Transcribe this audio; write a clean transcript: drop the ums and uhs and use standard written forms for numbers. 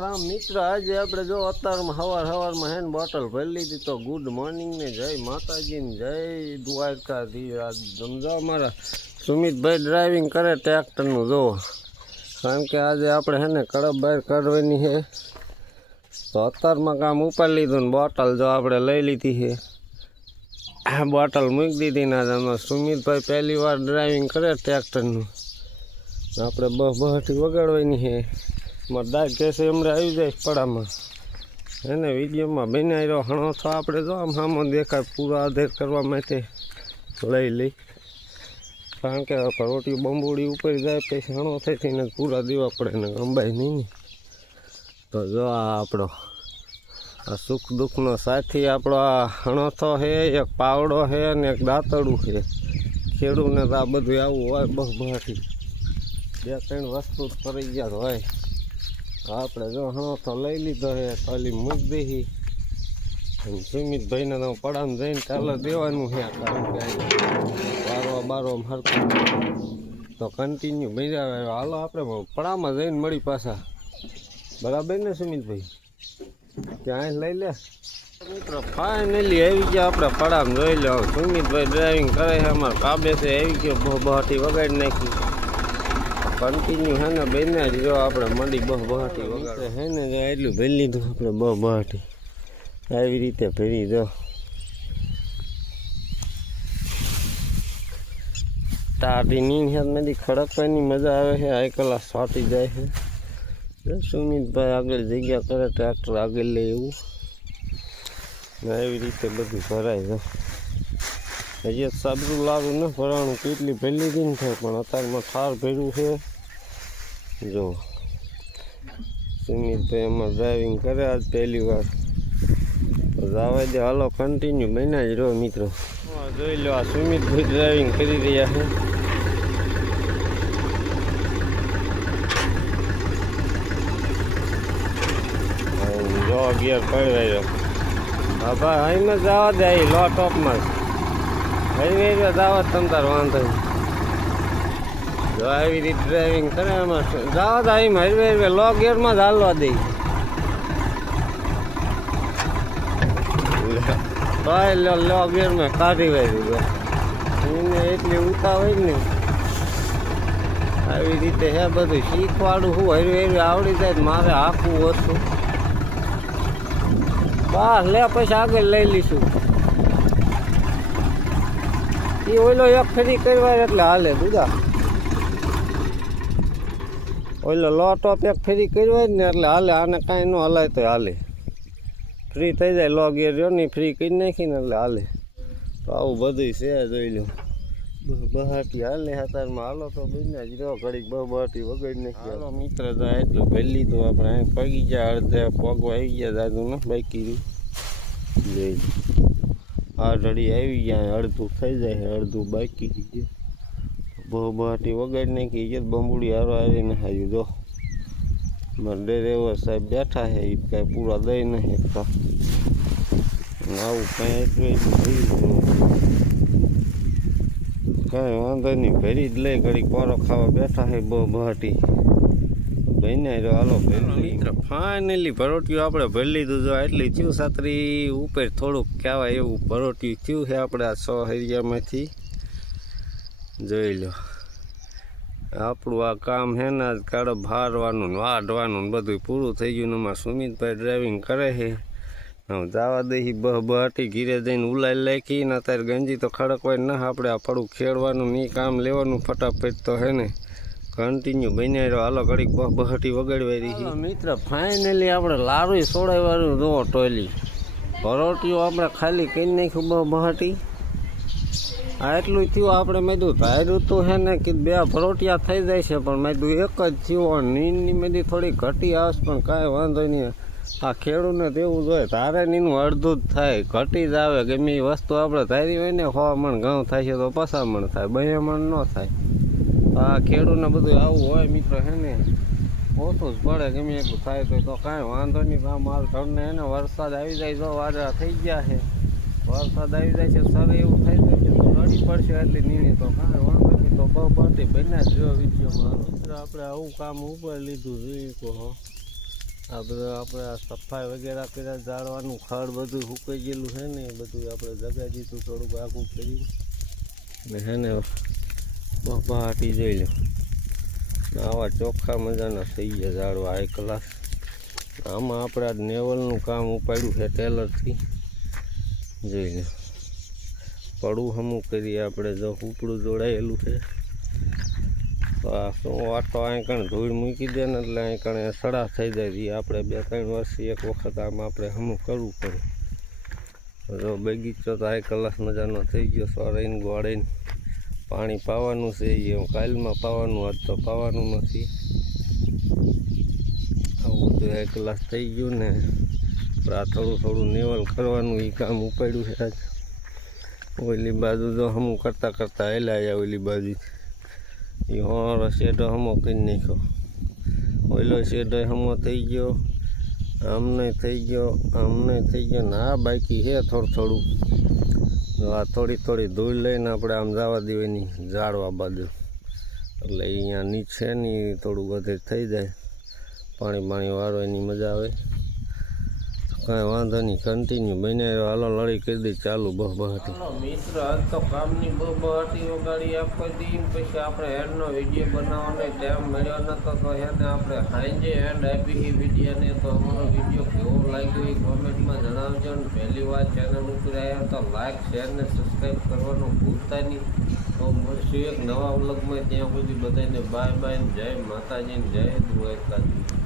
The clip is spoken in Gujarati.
રામ મિત્ર, આજે આપણે જો અત્યારમાં સવારમાં હે ને બોટલ ભરી લીધી. તો ગુડ મોર્નિંગ ને જય માતાજી ને જય દ્વારકાથી. આજ સમજો અમારા સુમિતભાઈ ડ્રાઇવિંગ કરે ટ્રેક્ટરનું જોવો, કારણ કે આજે આપણે હે ને કડબ બહાર કાઢવાની છે. તો અત્યારમાં કામ ઉપાડી લીધું ને બોટલ જો આપણે લઈ લીધી છે. બોટલ મૂકી દીધી ને આજે અમારા સુમિતભાઈ પહેલી વાર ડ્રાઇવિંગ કરે ટ્રેક્ટરનું. આપણે બહટી વગાડવાની છે. દાગ કેસે હમણાં આવી જાય પડામાં એને વિડીયોમાં બનાવી રહ્યો હણો તો આપણે જો આમ સામો દેખાય પૂરા આધાર કરવા માટે લઈ કારણ કે રોટી બંબુડી ઉપર જાય પછી હણો થઈ ને પૂરા દેવા પડે ને અંબાઈ નહીં. તો જો આ આપણો આ સુખ દુઃખનો સાથી આપણો આ હણોથો છે, એક પાવડો છે અને એક દાંતડું છે. ખેડૂને તો આ બધું આવું હોય બહટી બે ત્રણ વસ્તુ કરી ગયા હોય. આપણે જો હણોથો લઈ લીધો છે, ખાલી મૂકી દઈ. સુમિતભાઈને તો પડામાં જઈને ચાલો દેવાનું છે, કારણ કે બારો હરકું તો કન્ટિન્યુ ભેજા આવ્યો. હાલો આપણે પડામાં જઈને મળી પાછા, બરાબર ને સુમિતભાઈ? ત્યાં લઈ લે મિત્રો. ફાઇનલી આવી ગયા આપણે પડામાં, જોઈ લો. સુમિતભાઈ ડ્રાઇવિંગ કરે છે, અમારે કાબે છે આવી ગયો બહટી વગાડી નાખી. કન્ટિન્યુ હે ને બેને જ જો આપણે મંડી બહટી વગાડે હે ને જો એટલું ભરી લીધું આપણે બહટી આવી રીતે ભરી દો. તારી નીંદ હેથી ખડકવાની મજા આવે છે. આ કલાક છોટી જાય છે. સુમિતભાઈ આગળ જગ્યા કરે, ટ્રેક્ટર આગળ લે એવું એવી રીતે બધું ભરાય છે. હજી સાબરું લારું ન ભરવાનું, કેટલી ભરી લીધી ને થાય, પણ અત્યારમાં ઠાર ભર્યું છે. જો સુમિતભાઈ એમાં ડ્રાઇવિંગ કરે આજ પહેલી વાર. તો જવા દે, હાલો કન્ટિન્યુ બન્યા જ રહો મિત્રો. જોઈ લો, આ સુમિતભાઈ ડ્રાઇવિંગ કરી રહ્યા છે. જો ગિયર પડવાયો. હા ભાઈ અહીંમાં જવા દે, અહીં લો ટોપમાં હરવે દાવત તમ તાર વાંધો. જો આવી રીતે ડ્રાઇવિંગ કરે એમાં જવા દે, અહીં હરવે લો ગિયરમાં જ હાલવા દે. લો ગિયરમાં કાઢી વાય એને એટલી ઉતા હોય ને. આવી રીતે હે બધું શીખવાડું. હું હરવે આવડી જાય મારે હાંકવું ઓછું. બસ લે, પછી આગળ લઈ લઈશું. એ ઓઈલો એક ફેરી કરવા એટલે હાલે દુદા. ઓઈલો લો ટોપ એક ફેરી કરવા જ ને એટલે હાલે. આને કાંઈ ન હલાય તો હાલે, ફ્રી થઈ જાય. લો ગિયર રહ્યો ને ફ્રી કરી નાખીને એટલે હાલે. તો આવું બધું છે, જોઈ લો. બહાટી હાલે અત્યારમાં. હાલો તો બને જ રહ્યો ઘડીક બહાટી વગાડી નાખી. હાલો મિત્ર, જાય એટલું ભરી લીધું આપણે. પગી ગયા અડધે પગવા આવી ગયા, દાદુ ને બાકી રહ્યું. જોઈ આ ઢળી આવી ગયા, અડધું થઈ જાય, અડધું બાકી છે. બહાટી વગાડી નાખી છે. બંબુડી હારો આવીને આવ્યું. જો મારા ડ્રાઈવર સાહેબ બેઠા છે, એ કાંઈ પૂરા દઈ નહીં શકતા. આવું કાંઈ એટલું થયું કાંઈ વાંધો નહીં, ભરી જ લઈ. ઘડી કોરો ખાવા બેઠા છે બહાટી બને. હાલો મિત્ર, ફાઇનલી ભરોટિયું આપણે ભરી લીધું. જો એટલી થયું સાતરી ઉપર થોડુંક કહેવાય એવું ભરોટિયું થયું છે આપણે આ 100 હરિયામાંથી. જોઈ લો, આપણું આ કામ છે ને કડબ હારવાનું વાઢવાનું બધું પૂરું થઈ ગયું. એમાં સુમિતભાઈ ડ્રાઇવિંગ કરે છે. જવા દઈ બહાટી ઘીરે જઈને ઉલાઈ લાખીને. અત્યારે ગંજી તો ખડકવાય ના, આપણે આ પડું ખેડવાનું ની કામ લેવાનું ફટાફટ. તો હે ને કન્ટિન્યુ બન્યા રહ્યો. હાલો ઘડીક બહાટી વગાડવાઈ રહી મિત્ર. ફાઇનલી આપણે લારું સોડાવાનું જો ટોયલી ભરોટીઓ આપણે ખાલી કરી નાખ્યું બહાટી. આ એટલું થયું. આપણે મેદું ધાર્યું હતું હે ને કે 2 ભરોટિયા થઈ જાય છે, પણ મેદું એક જ થયું. નીંદની મેદી થોડી ઘટી આવશે, પણ કાંઈ વાંધો નહીં. આ ખેડૂતને તેવું જોઈએ, ધારે નીનું અડધું જ થાય, ઘટી જ આવે. ગમે એ વસ્તુ આપણે ધારી હોય ને 100 મણ ઘઉં થાય છે તો 50 મણ થાય, 2 મણ ન થાય. આ ખેડૂતને બધું આવું હોય મિત્રો. હે ને ઓછું જ પડે, ગમે એટલું થાય તો કાંઈ વાંધો નહીં. આ માલ ઘરને એને વરસાદ આવી જાય, જો વાદળા થઈ ગયા છે, વરસાદ આવી જાય છે, સર એવું થઈ જાય છે તો રડી પડશે એટલી નીની. તો કાંઈ વાંધો નહીં. તો બહટી બન્યા જ જો વિડીયોમાં. મિત્ર આપણે આવું કામ ઉપર લીધું જોયું કહો. આ બધું આપણે આ સફાઈ વગેરે કર્યા ઝાડવાનું ખડ બધું સુકાઈ ગયેલું છે ને એ બધું આપણે જગાઈ દીધું થોડુંક આખું કરી ને હે ને બહાટી જોઈ લો આવા ચોખ્ખા મજાના થઈ ગયા ઝાડવા હાઈ ક્લાસ આમાં આપણે આ નેવલનું કામ ઉપાડ્યું છે ટેલરથી જોઈ લો પડું હમું કરીએ આપણે જો ઉપડું જોડાયેલું છે તો આ શું વાટો અહીં કણ ધૂળ મૂકી દે ને એટલે અહીં કણે સડા થઈ જાય આપણે 2-3 વર્ષથી એક વખત આમાં આપણે હમું કરવું પડે જો બગીચો તો હાઈ ક્લાસ મજાનો થઈ ગયો સોરાઈને ગોળાઈને પાણી પાવાનું છે એ કાલમાં પાવાનું આજ તો પાવાનું નથી આવું બધું હાઈ ક્લાસ થઈ ગયું ને આ થોડું નેવલ કરવાનું એ કામ ઉપાડ્યું છે આજ ઓલી બાજુ જો હમું કરતાં હેલા આવ્યા ઓલી બાજુ એ હોરો શેડો હમો કરી નાખ્યો ઓલો શેડો હમો થઈ ગયો આમ નહીં થઈ ગયો ને આ બાકી છે થોડું આ થોડી ધૂળ લઈને આપણે આમ જવા દેવાની ઝાડવા બાજુ એટલે અહીંયા નીચે ની થોડું બધે થઈ જાય પાણી વાળો એની મજા આવે કાંઈ વાંધો નહીં કન્ટિન્યુ બને હાલો લડી કરી દઈ ચાલુ બહબહાટી મિત્ર આજ તો કામની બહબહાટી વગાડી આખો દી પછી આપણે હેડનો વિડીયો બનાવવાનો ટાઈમ મળ્યો નતો તો એને આપણે સાંજે હેન્ડ આપી વિડીયોને તો અમારો વિડીયો કેવો લાગ્યો એ કોમેન્ટમાં જણાવજો ને પહેલી વાર ચેનલ ઉપર આવ્યા તો લાઈક શેર ને સબસ્ક્રાઈબ કરવાનું ભૂલતા નહીં તો મળશું એક નવા વ્લોગમાં ત્યાં સુધી બધાને બાય જય માતાજી જય દ્વારકાધીશ.